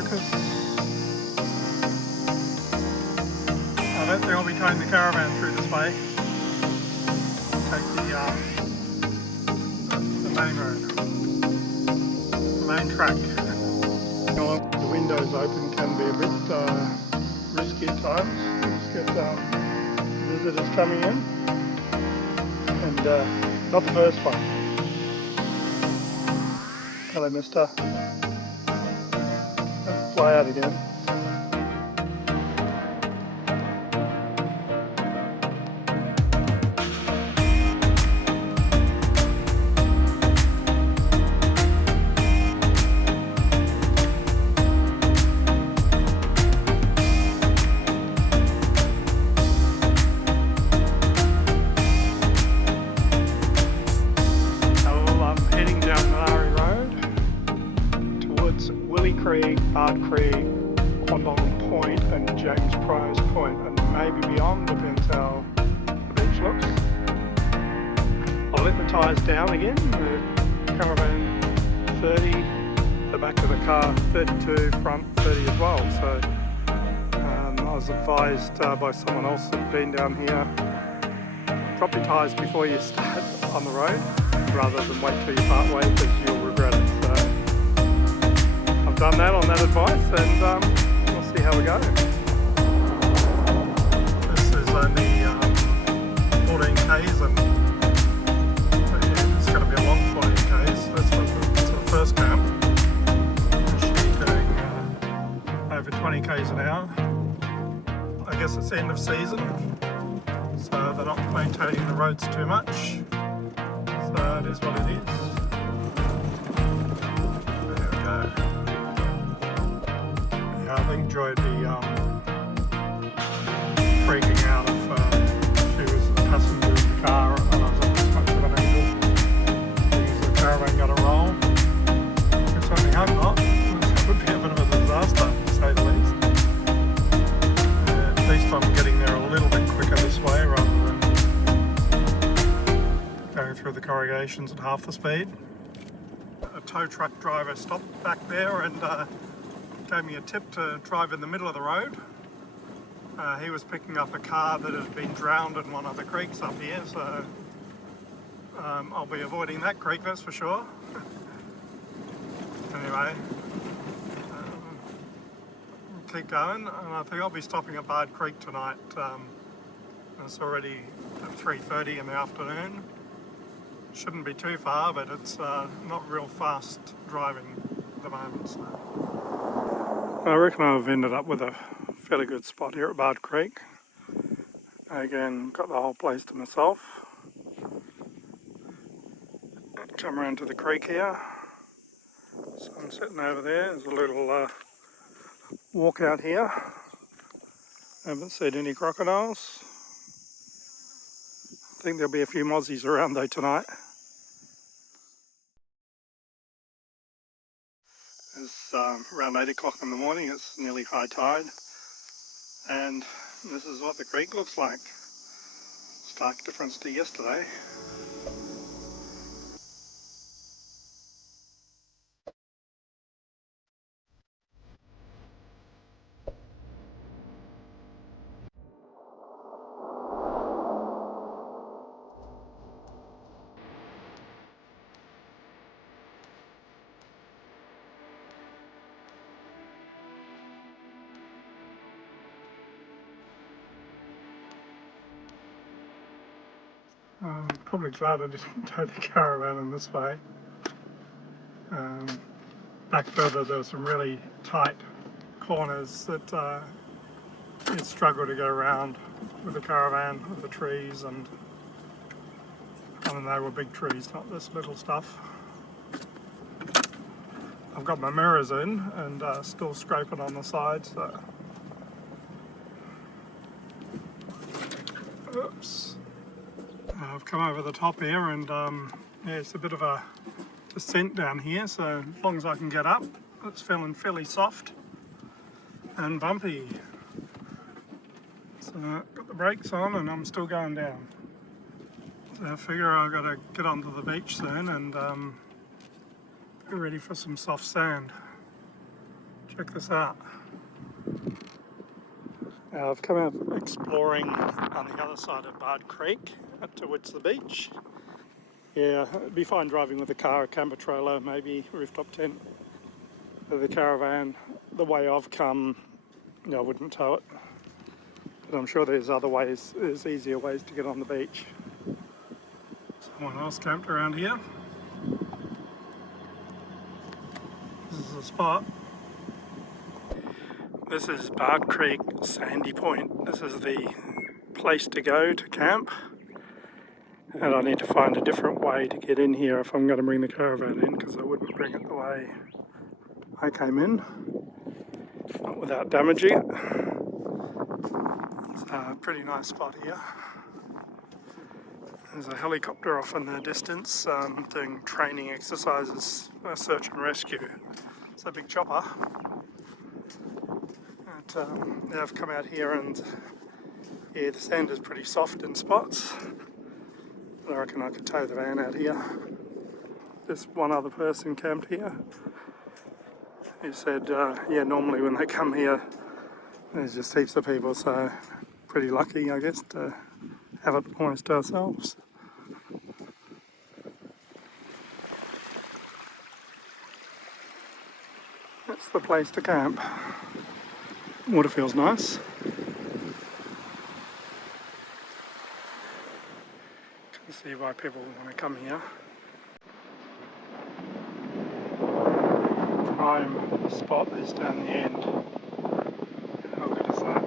focus. I don't think I'll be towing the caravan through this way. I'll take the main road, the main track. The windows open can be a bit risky at times. Just get visitors coming in, and not the first one. Hello, mister. Fly out again. Creek, Quandong Point and James Price Point, and maybe beyond, depends how the beach looks. I'll let the tyres down again. The caravan 30, the back of the car 32, front 30 as well. So I was advised by someone else who'd been down here, drop your tyres before you start on the road rather than wait till you part way, because you'll regret it. So done that on that advice, and we'll see how we go. This is only 14 k's, and it's going to be a long 14 k's. This was the first camp. She's doing over 20 k's an hour. I guess it's end of season, so they're not maintaining the roads too much. So it is what it is. I think Joy would be freaking out if she was a passenger in the car and I was at this much of an angle. Because the caravan got a roll. It's certainly hope not. It would be a bit of a disaster, to say the least. At least I'm getting there a little bit quicker this way rather than going through the corrugations at half the speed. A tow truck driver stopped back there and gave me a tip to drive in the middle of the road. He was picking up a car that had been drowned in one of the creeks up here, so I'll be avoiding that creek, that's for sure. Anyway, keep going, and I think I'll be stopping at Bard Creek tonight. It's already at 3:30 in the afternoon. Shouldn't be too far, but it's not real fast driving at the moment. So I reckon I've ended up with a fairly good spot here at Bard Creek. Again, got the whole place to myself. Come around to the creek here. So I'm sitting over there. There's a little walk out here. Haven't seen any crocodiles. I think there'll be a few mozzies around though tonight. It's around 8 o'clock in the morning, it's nearly high tide, and this is what the creek looks like. Stark difference to yesterday. I'm probably glad I didn't tow the caravan in this way. Back further there were some really tight corners that you'd struggle to go around with the caravan, with the trees, and I mean they were big trees, not this little stuff. I've got my mirrors in and still scraping on the sides, so oops. I've come over the top here, and yeah, it's a bit of a descent down here, so as long as I can get up, it's feeling fairly soft and bumpy. So I've got the brakes on and I'm still going down. So I figure I've got to get onto the beach soon and be ready for some soft sand. check this out. Now I've come out exploring on the other side of Bard Creek up towards the beach. Yeah, it'd be fine driving with a car, a camper trailer, maybe rooftop tent. With the caravan, the way I've come, I wouldn't tow it. But I'm sure there's other ways, there's easier ways to get on the beach. Someone else camped around here. This is the spot. This is Bard Creek, Sandy Point. This is the place to go to camp. And I need to find a different way to get in here if I'm going to bring the caravan in, because I wouldn't bring it the way I came in, not without damaging it. It's a pretty nice spot here. There's a helicopter off in the distance doing training exercises, search and rescue. It's a big chopper. But, yeah, I've come out here and yeah, the sand is pretty soft in spots. I reckon I could tow the van out here. There's one other person camped here. He said, yeah, normally when they come here, there's just heaps of people, so pretty lucky, I guess, to have it almost to ourselves. That's the place to camp. Water feels nice. Can see why people want to come here. Prime spot is down the end. How good is that?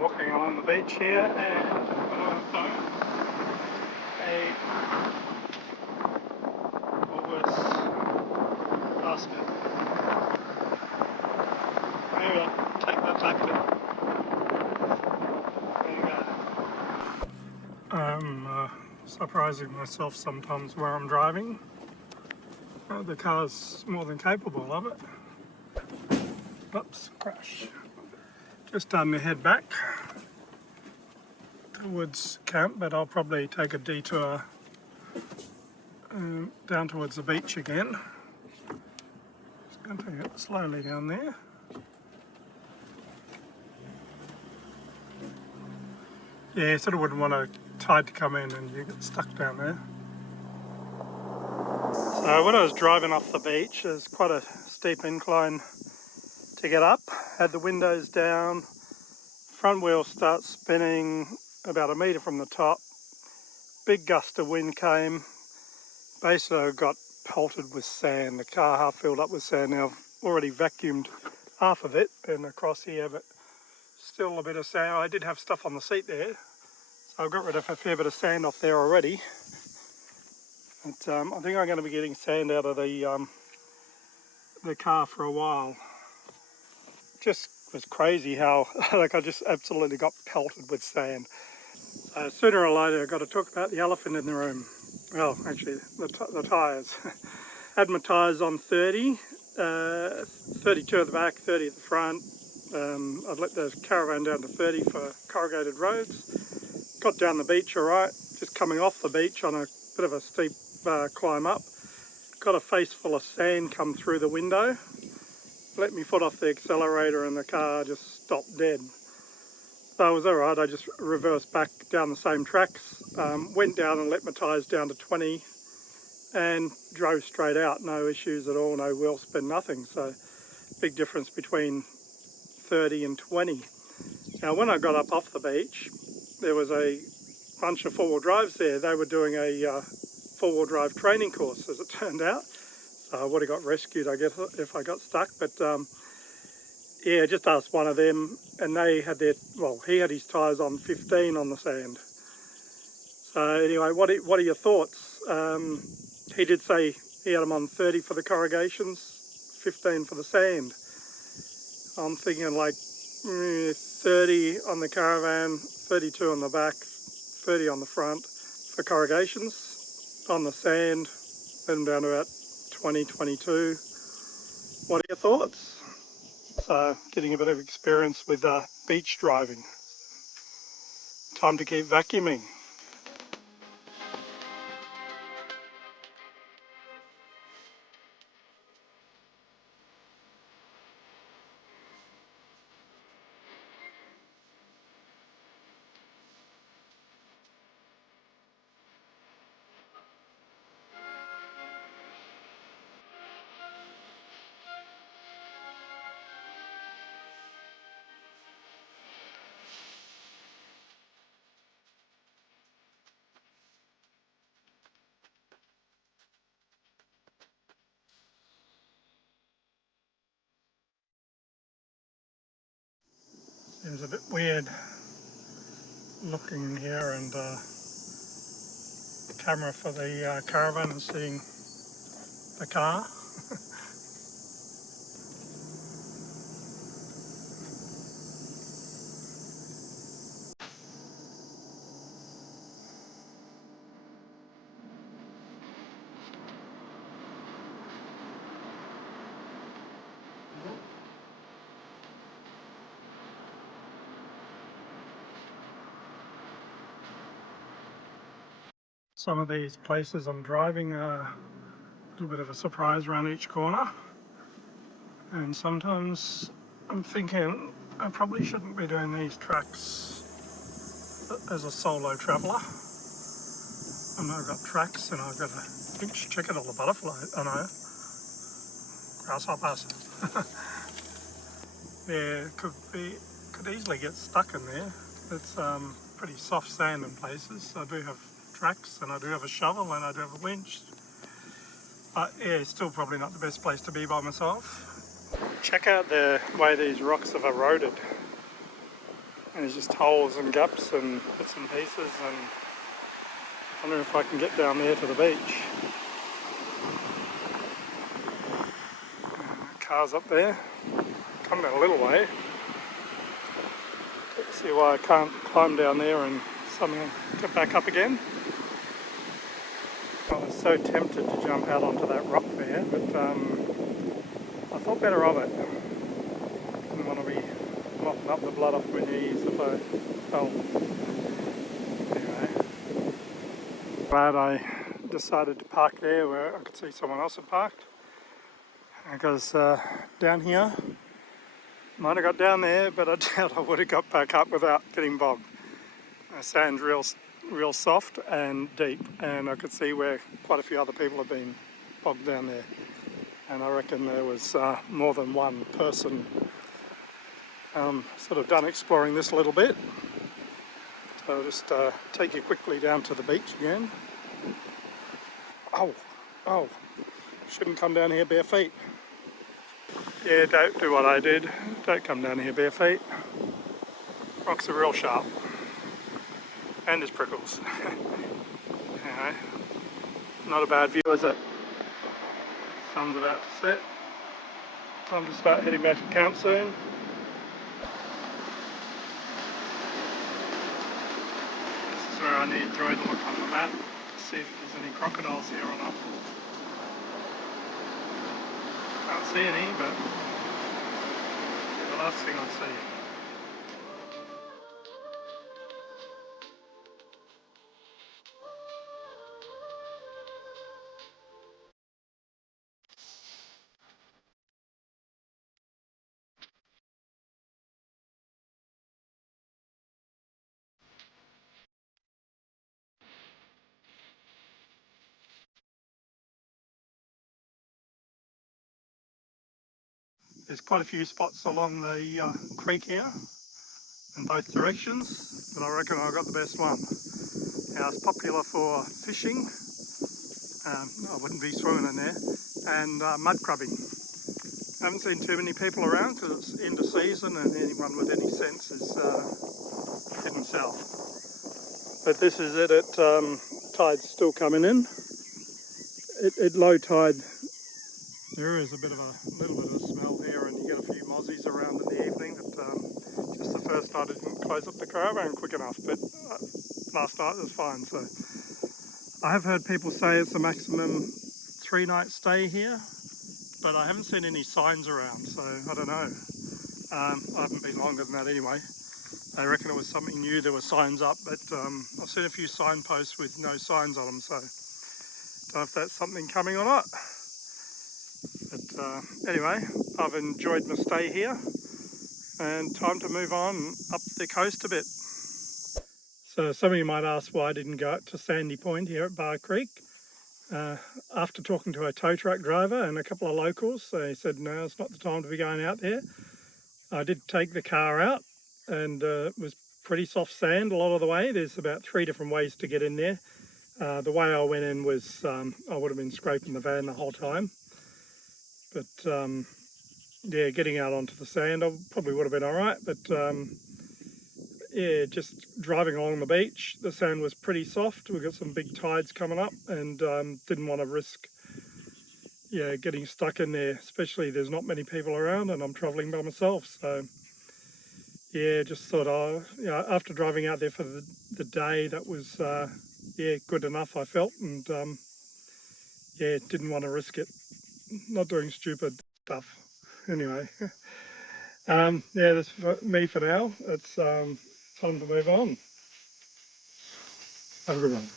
Walking along the beach here, and on the phone, a Woolworths basket. Maybe I'll take that back to. There you go. I'm surprising myself sometimes where I'm driving. The car's more than capable of it. Oops, crash. Just time to head back towards camp, but I'll probably take a detour down towards the beach again. Just going to take it slowly down there. Yeah, sort of wouldn't want a tide to come in and you get stuck down there. So when I was driving off the beach, there's quite a steep incline to get up. Had the windows down, front wheel starts spinning about a metre from the top. Big gust of wind came. Basically I got pelted with sand. The car half filled up with sand. Now I've already vacuumed half of it and across here, but still a bit of sand. I did have stuff on the seat there, so I got rid of a fair bit of sand off there already. But I think I'm going to be getting sand out of the car for a while. Just was crazy how like I just absolutely got pelted with sand. Sooner or later I've got to talk about the elephant in the room. Well, actually the tyres. Had my tyres on 30, 32 at the back, 30 at the front. I'd let the caravan down to 30 for corrugated roads. Got down the beach all right, just coming off the beach on a bit of a steep climb up. Got a face full of sand come through the window. Let me foot off the accelerator and the car just stopped dead. So it was all right. I just reversed back down the same tracks, went down and let my tyres down to 20 and drove straight out. No issues at all, no wheel spin, nothing. So big difference between 30 and 20. Now when I got up off the beach, there was a bunch of four-wheel drives there. They were doing a four-wheel drive training course, as it turned out. I would have got rescued, I guess, if I got stuck. But Yeah, just asked one of them, and they had their, well, he had his tyres on 15 on the sand. So anyway, what are your thoughts? He did say he had them on 30 for the corrugations, 15 for the sand. I'm thinking like 30 on the caravan, 32 on the back, 30 on the front for corrugations. On the sand, let them down to about 20, 22. What are your thoughts? So getting a bit of experience with beach driving. Time to keep vacuuming. It was a bit weird looking here and the camera for the caravan and seeing the car. Some of these places I'm driving are a little bit of a surprise around each corner, and sometimes I'm thinking I probably shouldn't be doing these tracks as a solo traveller. I know I've got tracks and I've got a pinch chicken or the butterfly, I know, grasshoppers. Yeah, could easily get stuck in there. It's pretty soft sand in places. I do have tracks and I do have a shovel and I do have a winch. But yeah, it's still probably not the best place to be by myself. Check out the way these rocks have eroded. And there's just holes and gaps and bits and pieces, and I wonder if I can get down there to the beach. Cars up there. Come down a little way. See why I can't climb down there and somehow get back up again. I was so tempted to jump out onto that rock there, but I thought better of it. Didn't want to be mopping up the blood off my knees if I fell. Anyway, glad I decided to park there where I could see someone else had parked. Because down here, might have got down there, but I doubt I would have got back up without getting bogged. The sand's real soft and deep, and I could see where quite a few other people have been bogged down there. And I reckon there was more than one person sort of done exploring this a little bit. So I'll just take you quickly down to the beach again. Oh, shouldn't come down here bare feet. Yeah, don't do what I did. Don't come down here bare feet. Rocks are real sharp. And there's prickles. Anyway, not a bad view, is it? Sun's about to set. I'm just about heading back to camp soon. This is where I need Joy to look on the map to see if there's any crocodiles here or not. Can't see any, but the last thing I see. There's quite a few spots along the creek here in both directions, but I reckon I got the best one. Now it's popular for fishing, I wouldn't be swimming in there, and mud crubbing. Haven't seen too many people around because it's end of season and anyone with any sense is heading south. But this is it at tide's still coming in. At low tide there is a little bit of a smell here, and you get a few mozzies around in the evening. But just the first night I didn't close up the caravan quick enough, but last night it was fine. So I have heard people say it's a maximum 3-night stay here, but I haven't seen any signs around, so I don't know. I haven't been longer than that anyway. I reckon it was something new, there were signs up, but I've seen a few signposts with no signs on them, so don't know if that's something coming or not. But anyway, I've enjoyed my stay here, and time to move on up the coast a bit. So some of you might ask why I didn't go up to Sandy Point here at Bar Creek. After talking to a tow truck driver and a couple of locals, they said no, it's not the time to be going out there. I did take the car out, and it was pretty soft sand a lot of the way. There's about 3 different ways to get in there. The way I went in was I would have been scraping the van the whole time. But yeah, getting out onto the sand, I probably would have been all right. But yeah, just driving along the beach, the sand was pretty soft. We've got some big tides coming up, and didn't want to risk getting stuck in there, especially there's not many people around and I'm traveling by myself. So yeah, just thought, after driving out there for the day, that was good enough, I felt, and didn't want to risk it, not doing stupid stuff. Anyway, that's for me for now. It's time to move on. Have a good one.